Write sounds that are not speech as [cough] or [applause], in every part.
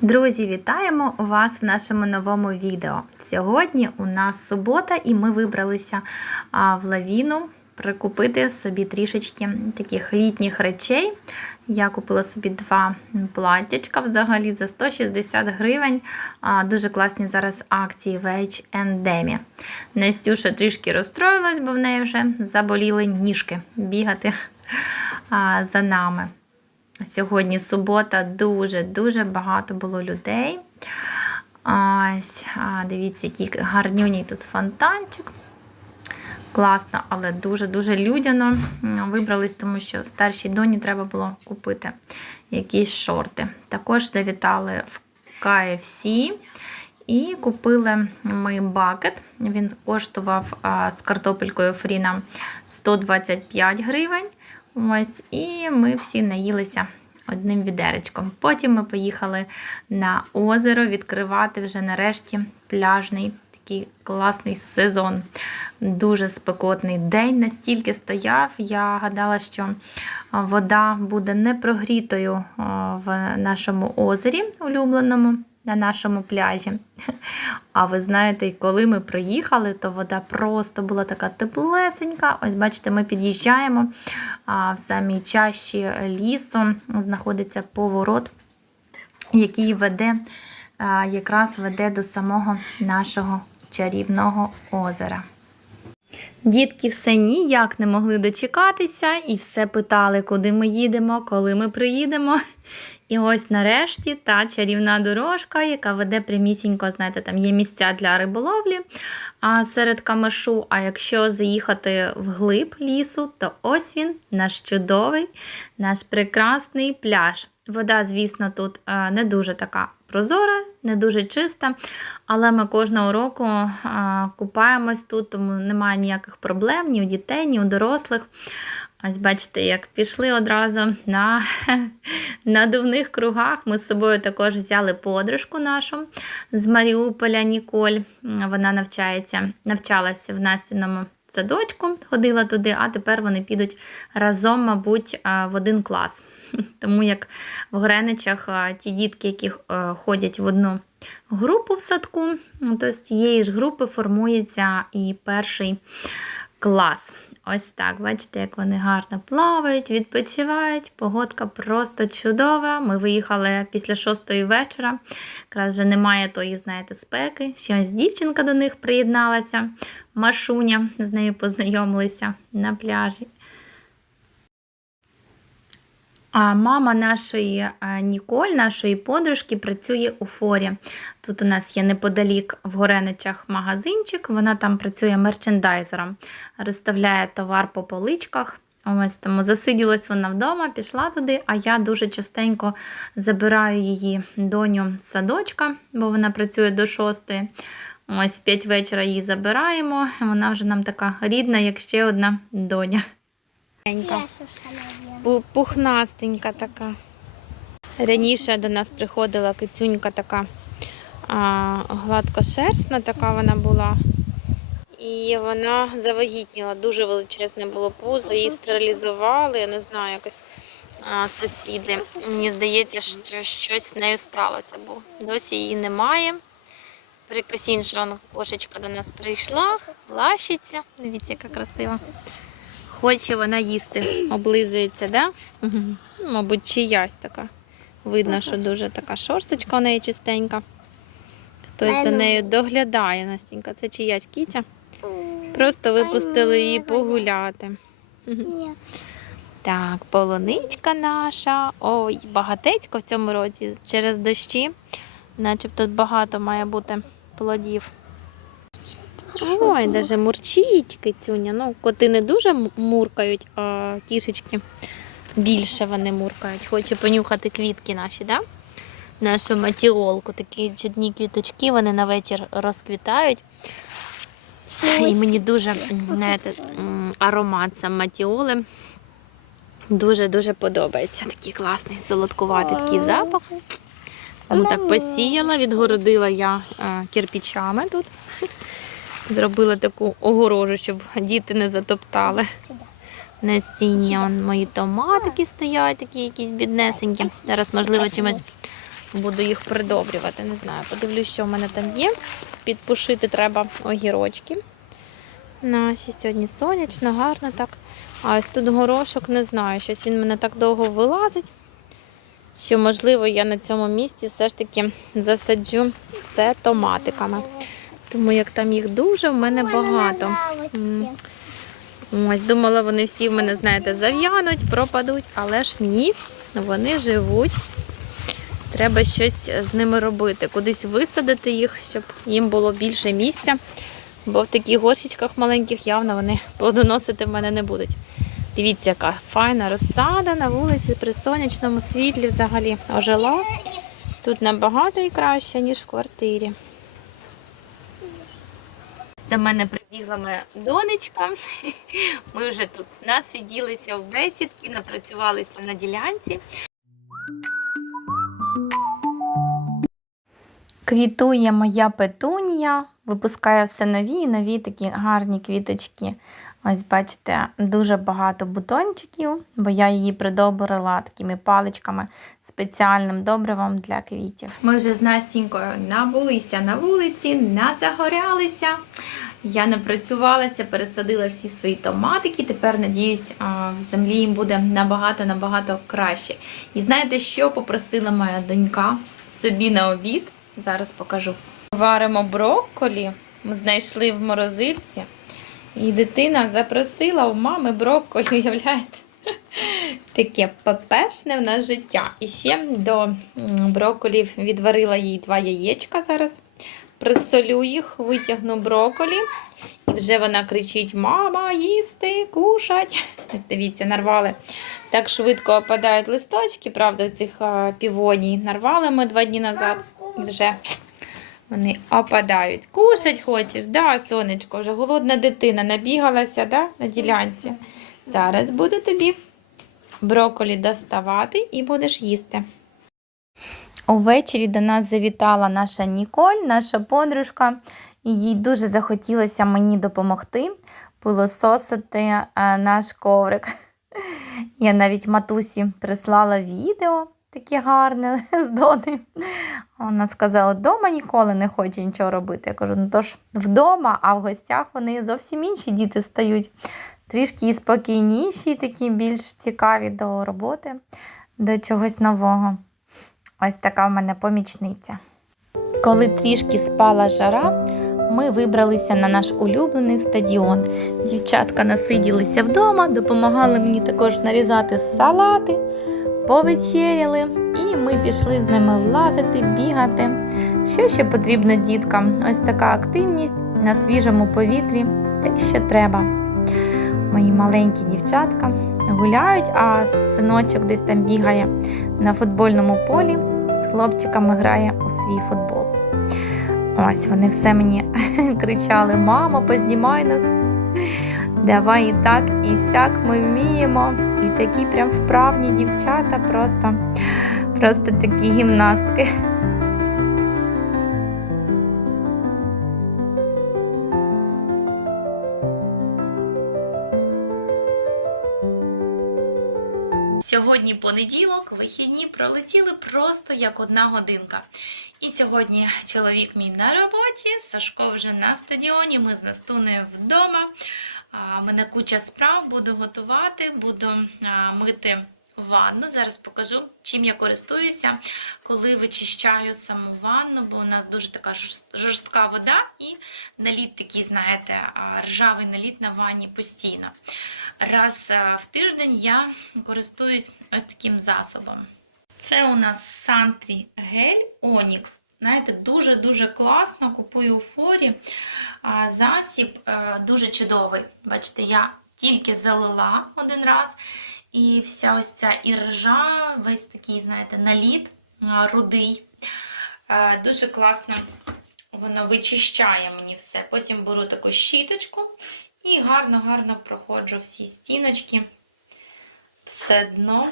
Друзі, вітаємо вас в нашому новому відео. Сьогодні у нас субота, і ми вибралися в лавіну прикупити собі трішечки таких літніх речей. Я купила собі два платтячка взагалі за 160 гривень. Дуже класні зараз акції в H&M. Настюша трішки розстроїлась, бо в неї вже заболіли ніжки бігати за нами. Сьогодні субота, дуже-дуже багато було людей. Ось, дивіться, який гарнюній тут фонтанчик. Класно, але дуже-дуже людяно. Вибрались, тому що старшій доні треба було купити якісь шорти. Також завітали в KFC і купили ми бакет. Він коштував з картопелькою фрі нам 125 гривень. Ось, і ми всі наїлися одним відеречком. Потім ми поїхали на озеро відкривати вже нарешті пляжний такий класний сезон. Дуже спекотний день настільки стояв. Я гадала, що вода буде непрогрітою в нашому озері улюбленому. На нашому пляжі. А ви знаєте, коли ми приїхали, то вода просто була така теплесенька. Ось, бачите, ми під'їжджаємо а в самій чащі лісу, знаходиться поворот, який веде, якраз веде до самого нашого чарівного озера. Дітки все ніяк не могли дочекатися і все питали, куди ми їдемо, коли ми приїдемо. І ось нарешті та чарівна дорожка, яка веде прямісінько, знаєте, там є місця для риболовлі а серед камешу. А якщо заїхати вглиб лісу, то ось він, наш чудовий, наш прекрасний пляж. Вода, звісно, тут не дуже така прозора, не дуже чиста, але ми кожного року купаємось тут, тому немає ніяких проблем ні у дітей, ні у дорослих. Ось бачите, як пішли одразу [laughs] на надувних кругах. Ми з собою також взяли подружку нашу з Маріуполя Ніколь. Вона навчається, навчалася в Настіному садочку, ходила туди, а тепер вони підуть разом, мабуть, в один клас. [laughs] Тому як в Греничах ті дітки, які ходять в одну групу в садку, то з цієї ж групи формується і перший клас. Ось так, бачите, як вони гарно плавають, відпочивають. Погодка просто чудова. Ми виїхали після шостої вечора. Якраз вже немає тої, знаєте, спеки. Ще ось дівчинка до них приєдналася. Машуня, з нею познайомилися на пляжі. А мама нашої Ніколь, нашої подружки, працює у форі. Тут у нас є неподалік в Гореничах магазинчик, вона там працює мерчендайзером, розставляє товар по поличках. Ось тому засиділась вона вдома, пішла туди, а я дуже частенько забираю її доню з садочка, бо вона працює до шостої. Ось в 5 вечора її забираємо. Вона вже нам така рідна, як ще одна доня. Пухнастенька така. Раніше до нас приходила кицюнька така а, гладкошерстна, така вона була. І вона завагітніла, дуже величезне було пузо, її стерилізували, я не знаю, якось а, сусіди. Мені здається, що щось з нею сталося, бо досі її немає. Прекрасніша кошечка до нас прийшла, лащиться. Дивіться, яка красива. Хоче вона їсти, облизується, да? Угу. Мабуть, чиясь така. Видно, що дуже така шорсточка у неї чистенька. Хтось за нею доглядає Настінька. Це чиясь кітя. Просто випустили її погуляти. Угу. Так, полуничка наша. Ой, багатецько в цьому році через дощі. Начебто багато має бути плодів. Ой, навіть мурчить кицюня. Ну, коти не дуже муркають, а кішечки більше вони муркають. Хоче понюхати квітки наші, да? нашу матіолку. Такі чудні квіточки, вони на вечір розквітають. І мені дуже знаєте, аромат сам матіоли. Дуже-дуже подобається. Такий класний, солодкуватий такий запах. Тому так посіяла, відгородила я кирпичами тут. Зробила таку огорожу, щоб діти не затоптали. Насіння мої томатики стоять, такі якісь біднесенькі. Зараз, можливо, чимось буду їх придобрювати. Не знаю, подивлюсь, що в мене там є. Підпушити треба огірочки. Наші сьогодні сонячно, гарно так. А ось тут горошок не знаю, щось він мене так довго вилазить. Що, можливо, я на цьому місці все ж таки засаджу все томатиками. Тому як там їх дуже, в мене багато. Ось, думала, вони всі в мене, знаєте, зав'януть, пропадуть, але ж ні, вони живуть. Треба щось з ними робити, кудись висадити їх, щоб їм було більше місця. Бо в таких горщичках маленьких явно вони плодоносити в мене не будуть. Дивіться, яка файна розсада на вулиці при сонячному світлі взагалі ожила. Тут набагато і краще, ніж в квартирі. До мене прибігла моя донечка. [laughs] Ми вже тут насиділися в бесідки, напрацювалися на ділянці. Квітує моя петунія, випускає все нові і нові такі гарні квіточки. Ось бачите, дуже багато бутончиків, бо я її придобрила такими паличками спеціальним добривом для квітів. Ми вже з Настінькою набулися на вулиці, назагорялися. Я напрацювалася, пересадила всі свої томатики. Тепер, надіюсь, в землі їм буде набагато-набагато краще. І знаєте, що попросила моя донька собі на обід? Зараз покажу. Варимо брокколі. Ми знайшли в морозильці. І дитина запросила у мами брокколі, [laughs] уявляєте? Таке пепешне в нас життя. І ще до брокколів відварила їй два яєчка зараз. Присолю їх, витягну брокколі. І вже вона кричить: Мама, їсти, кушать. Ось дивіться, нарвали. Так швидко опадають листочки, правда, цих півоній. Нарвали ми два дні назад. І вже вони опадають. Кушать хочеш? Да, сонечко, вже голодна дитина набігалася да, на ділянці. Зараз буду тобі брокколі доставати і будеш їсти. Увечері до нас завітала наша Ніколь, наша подружка, і їй дуже захотілося мені допомогти пилососити е, наш коврик. Я навіть матусі прислала відео таке гарне [laughs] з Донею. Вона сказала, вдома ніколи не хоче нічого робити. Я кажу, ну то ж вдома, а в гостях вони зовсім інші діти стають. Трішки спокійніші, такі більш цікаві до роботи, до чогось нового. Ось така в мене помічниця. Коли трішки спала жара, ми вибралися на наш улюблений стадіон. Дівчатка насиділися вдома, допомагали мені також нарізати салати, повечеряли, і ми пішли з ними лазити, бігати. Що ще потрібно діткам? Ось така активність на свіжому повітрі, те, що треба. Мої маленькі дівчатка гуляють, а синочок десь там бігає на футбольному полі, з хлопчиками грає у свій футбол. Ось вони все мені [laughs] кричали: Мамо, познімай нас. Давай і так, і сяк ми вміємо. Такі прям вправні дівчата, просто, просто такі гімнастки. Сьогодні понеділок, вихідні пролетіли просто як одна годинка. І сьогодні чоловік мій на роботі, Сашко вже на стадіоні. Ми з Настунею вдома. Мене куча справ, буду готувати, буду мити ванну. Зараз покажу, чим я користуюся, коли вичищаю саму ванну, бо у нас дуже така жорстка вода і наліт такий, знаєте, ржавий наліт на ванні постійно. Раз в тиждень я користуюсь ось таким засобом. Це у нас Сантрі гель Онікс. Знаєте, дуже-дуже класно. Купую у форі. Засіб е, дуже чудовий. Бачите, я тільки залила один раз. І вся ось ця іржа, весь такий, знаєте, наліт рудий. Е, Дуже класно воно вичищає мені все. Потім беру таку щіточку і гарно-гарно проходжу всі стіночки, все дно.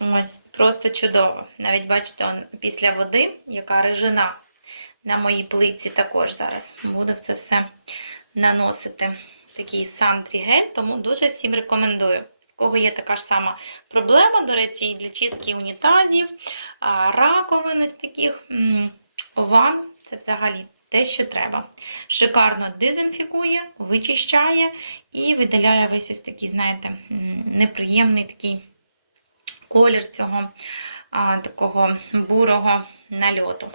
Ось, просто чудово. Навіть бачите, он, після води, яка режина на моїй плиці також зараз буду це все наносити. Такий сантрі гель, тому дуже всім рекомендую. кого є така ж сама проблема, до речі, і для чистки унітазів, раковин ось таких ван, це взагалі те, що треба. Шикарно дезінфікує, вичищає і видаляє весь ось такий, знаєте, неприємний такий колір цього а, такого бурого нальоту.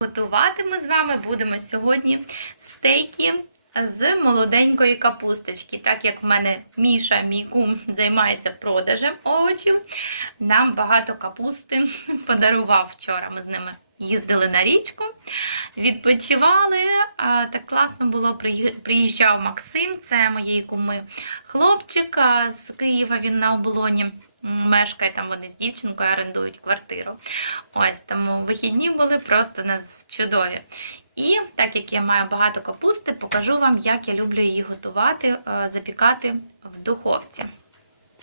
Готувати ми з вами будемо сьогодні стейки з молоденької капусточки. Так як в мене Міша, мій кум, займається продажем овочів, нам багато капусти [laughs] подарував вчора. Ми з ними їздили на річку, відпочивали. Так класно було. Приїжджав Максим, це моєї куми хлопчик з Києва. Він на оболоні. Мешкає там вони з дівчинкою орендують квартиру. Ось тому вихідні були просто нас чудові. І так як я маю багато капусти, покажу вам, як я люблю її готувати, е, запікати в духовці.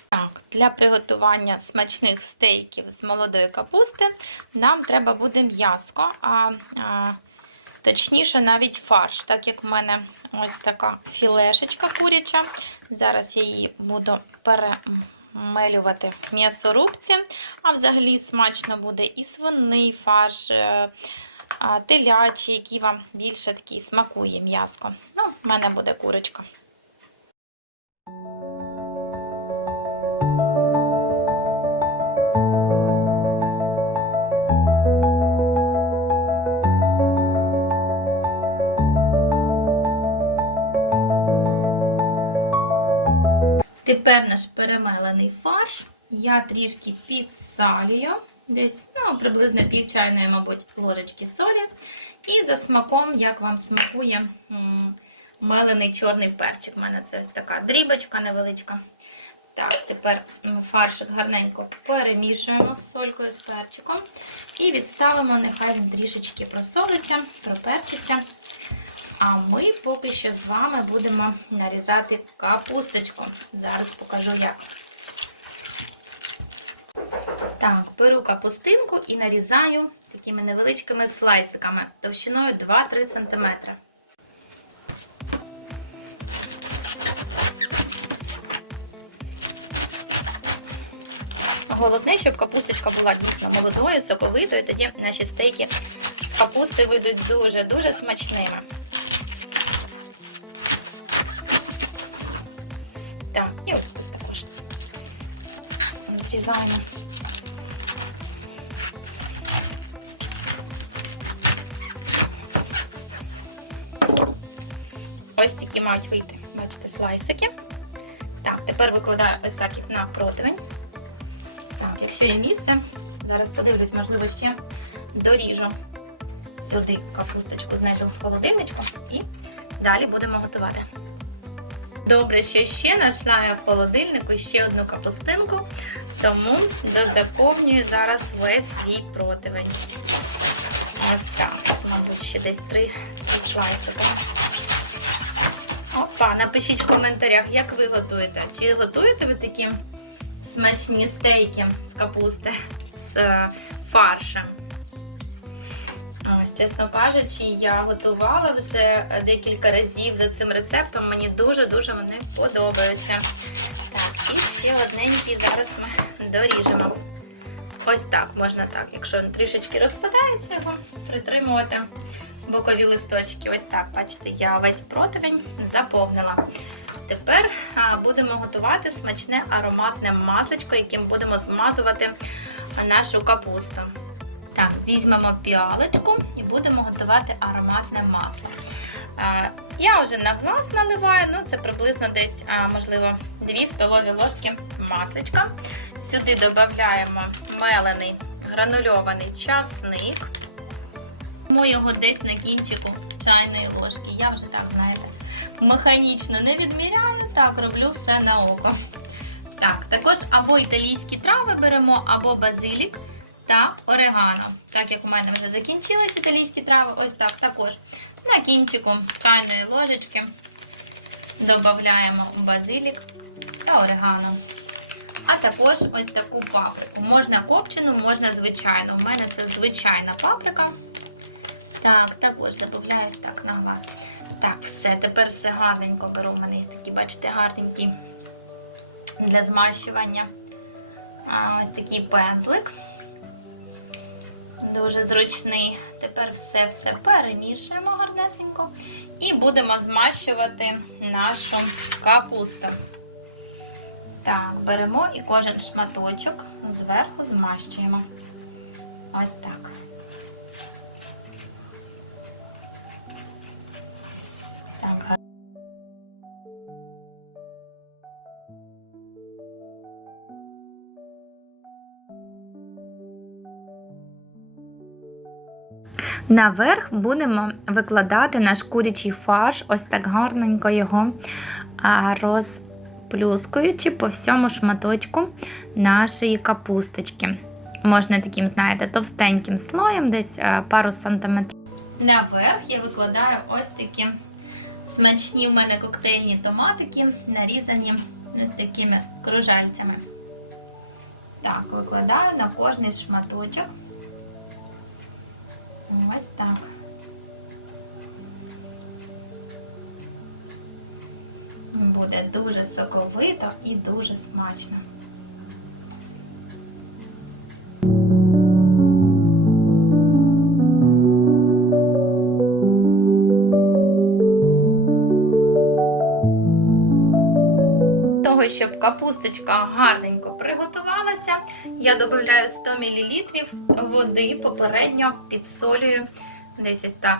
Так, для приготування смачних стейків з молодої капусти нам треба буде м'яско, а, а точніше навіть фарш, так як в мене ось така філешечка куряча. Зараз я її буду перемелювати в м'ясорубці, а взагалі смачно буде і свиний фарш. е, телячий, який вам більше такий смакує м'яско. Ну, в мене буде курочка. Тепер наш перемелений фарш. Я трішки підсалюю, десь ну, приблизно пів чайної, мабуть, ложечки солі. І за смаком, як вам смакує мелений чорний перчик. У мене це ось така дрібочка невеличка. Так, тепер фаршик гарненько перемішуємо з солькою, з перчиком. І відставимо, нехай він трішечки просолиться, проперчиться. А ми поки що з вами будемо нарізати капусточку. Зараз покажу як. Так, беру капустинку і нарізаю такими невеличкими слайсиками товщиною 2-3 см. Головне, щоб капусточка була дійсно молодою, соковитою, тоді наші стейки з капусти вийдуть дуже-дуже смачними. Зрізаємо. Ось такі мають вийти, бачите, слайсики. Так, тепер викладаю ось так їх на противень. Так, якщо є місце, зараз подивлюсь, можливо, ще доріжу сюди капусточку, знайду в холодильничку і далі будемо готувати. Добре, що ще знайшла я в холодильнику ще одну капустинку, тому дозаповнюю зараз весь свій противень. Ось так, мабуть, ще десь три слайсики. Опа, напишіть в коментарях, як ви готуєте. Чи готуєте ви такі смачні стейки з капусти з е, фаршем? Ось, чесно кажучи, я готувала вже декілька разів за цим рецептом. Мені дуже-дуже вони подобаються. Так, і ще одненький зараз ми доріжемо. Ось так, можна так, якщо трішечки розпадається, його притримувати бокові листочки. Ось так, бачите, я весь противень заповнила. Тепер будемо готувати смачне ароматне масличко, яким будемо змазувати нашу капусту. Так, візьмемо піалочку і будемо готувати ароматне масло. Я вже на глаз наливаю, ну це приблизно десь, можливо, 2 столові ложки масличка. Сюди додаємо мелений гранульований часник. Ми його десь на кінчику чайної ложки. Я вже так, знаєте, механічно не відміряю, так роблю все на око. Так, також або італійські трави беремо, або базилік та орегано. Так як у мене вже закінчились італійські трави, ось так також на кінчику чайної ложечки додаємо базилік та орегано. А також ось таку паприку. Можна копчену, можна звичайну. У мене це звичайна паприка. Так, також додаю так на газ. Так, все, тепер все гарненько беру. У мене є такі, бачите, гарненькі для змащування. А, Ось такий пензлик. Дуже зручний. Тепер все-все перемішуємо гарнесенько і будемо змащувати нашу капусту. Так, беремо і кожен шматочок зверху змащуємо. Ось так. Так, Наверх будемо викладати наш курячий фарш, ось так гарненько його а, розплюскуючи по всьому шматочку нашої капусточки. Можна таким, знаєте, товстеньким слоєм, десь пару сантиметрів. Наверх я викладаю ось такі смачні в мене коктейльні томатики, нарізані ось такими кружальцями. Так, викладаю на кожний шматочок. Ось так. Буде дуже соковито і дуже смачно. Щоб капусточка гарненько приготувалася, я додаю 100 мл води, попередньо підсолюю десь так.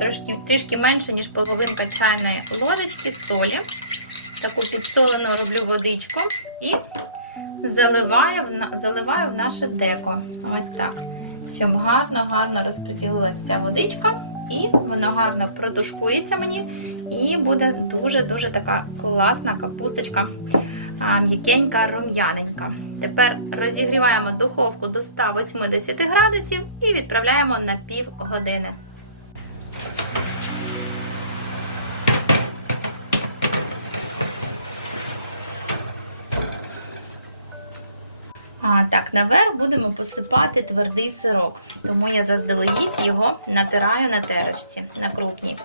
Трошки, трішки менше, ніж половинка чайної ложечки солі. Таку підсолену роблю водичку і заливаю, в заливаю в наше деко. Ось так. Щоб гарно-гарно розподілилася водичка, і воно гарно протушкується мені, і буде дуже-дуже така класна капусточка м'якенька, рум'яненька. Тепер розігріваємо духовку до 180 градусів і відправляємо на пів години. А так, наверх будемо посипати твердий сирок, тому я заздалегідь його натираю на терочці на крупній.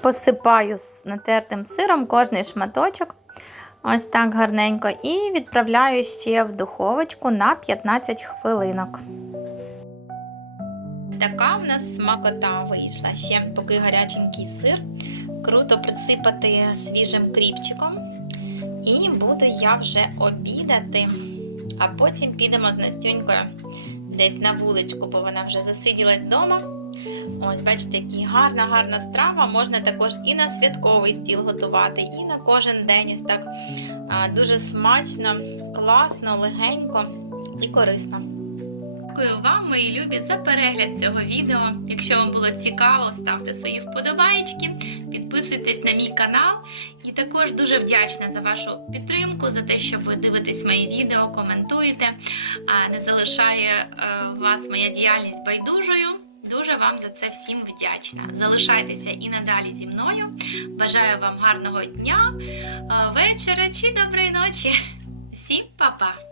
Посипаю з натертим сиром кожний шматочок. Ось так гарненько. І відправляю ще в духовочку на 15 хвилинок. Така в нас смакота вийшла. Ще поки гаряченький сир. Круто присипати свіжим кріпчиком. І буду я вже обідати. А потім підемо з Настюнькою десь на вуличку, бо вона вже засиділась вдома. Ось, бачите, які гарна, гарна страва. Можна також і на святковий стіл готувати, і на кожен день. Ось так дуже смачно, класно, легенько і корисно. Дякую вам, мої любі, за перегляд цього відео. Якщо вам було цікаво, ставте свої вподобаєчки, підписуйтесь на мій канал. І також дуже вдячна за вашу підтримку, за те, що ви дивитесь мої відео, коментуєте. Не залишає е, вас моя діяльність байдужою. Дуже вам за це всім вдячна. Залишайтеся і надалі зі мною. Бажаю вам гарного дня, е, вечора чи доброї ночі. Всім па-па!